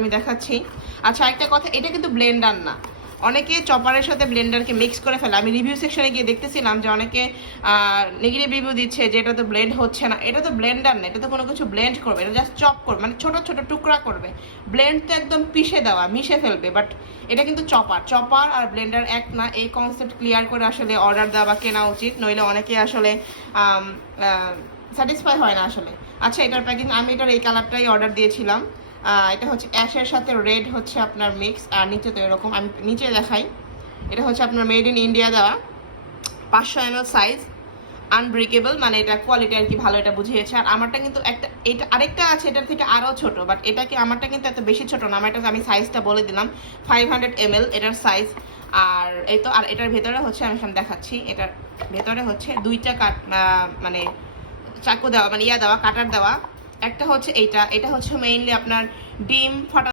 আমি দেখাচ্ছি। আচ্ছা একটা কথা, এটা কিন্তু ব্লেন্ডার না, অনেকে চপারের সাথে ব্লেন্ডারকে মিক্স করে ফেলে। আমি রিভিউ সেকশনে গিয়ে দেখতেছিলাম যে অনেকে নেগেটিভ রিভিউ দিচ্ছে যে এটা তো ব্লেন্ড হচ্ছে না। এটা তো ব্লেন্ডার না, এটা তো কোনো কিছু ব্লেন্ড করবে, এটা জাস্ট চপ করবে, মানে ছোট ছোট টুকরা করবে। ব্লেন্ড তো একদম পিষে দেওয়া, মিশে ফেলবে, বাট এটা কিন্তু চপার আর ব্লেন্ডার এক না। এই কনসেপ্ট ক্লিয়ার করে আসলে অর্ডার দেওয়া বা কেনা উচিত, নইলে অনেকে আসলে স্যাটিসফাই হয় না আসলে। আচ্ছা এটার প্যাকিং, আমি এটার এই কালারটাই অর্ডার দিয়েছিলাম। এটা হচ্ছে অ্যাশের সাথে রেড হচ্ছে আপনার মিক্স, আর নিচে তো এরকম, আমি নিচে দেখাই। এটা হচ্ছে আপনার মেড ইন ইন্ডিয়া দেওয়া, 500 ml সাইজ, আনব্রেকেবল, মানে এটা কোয়ালিটি আর কি ভালো, এটা বুঝিয়েছে। আর আমারটা কিন্তু একটা, এটা আরেকটা আছে এটার থেকে আরও ছোট, বাট এটাকে আমারটা কিন্তু এত বেশি ছোট না। আমারটা আমি সাইজটা বলে দিলাম, 500 ml এটার সাইজ। আর এই তো, আর এটার ভেতরে হচ্ছে আমি এখন দেখাচ্ছি, এটার ভেতরে হচ্ছে দুইটা মানে চাকু দেওয়া, মানে দেওয়া, কাটার দেওয়া। একটা হচ্ছে এটা হচ্ছে মেইনলি আপনার ডিম ফাটা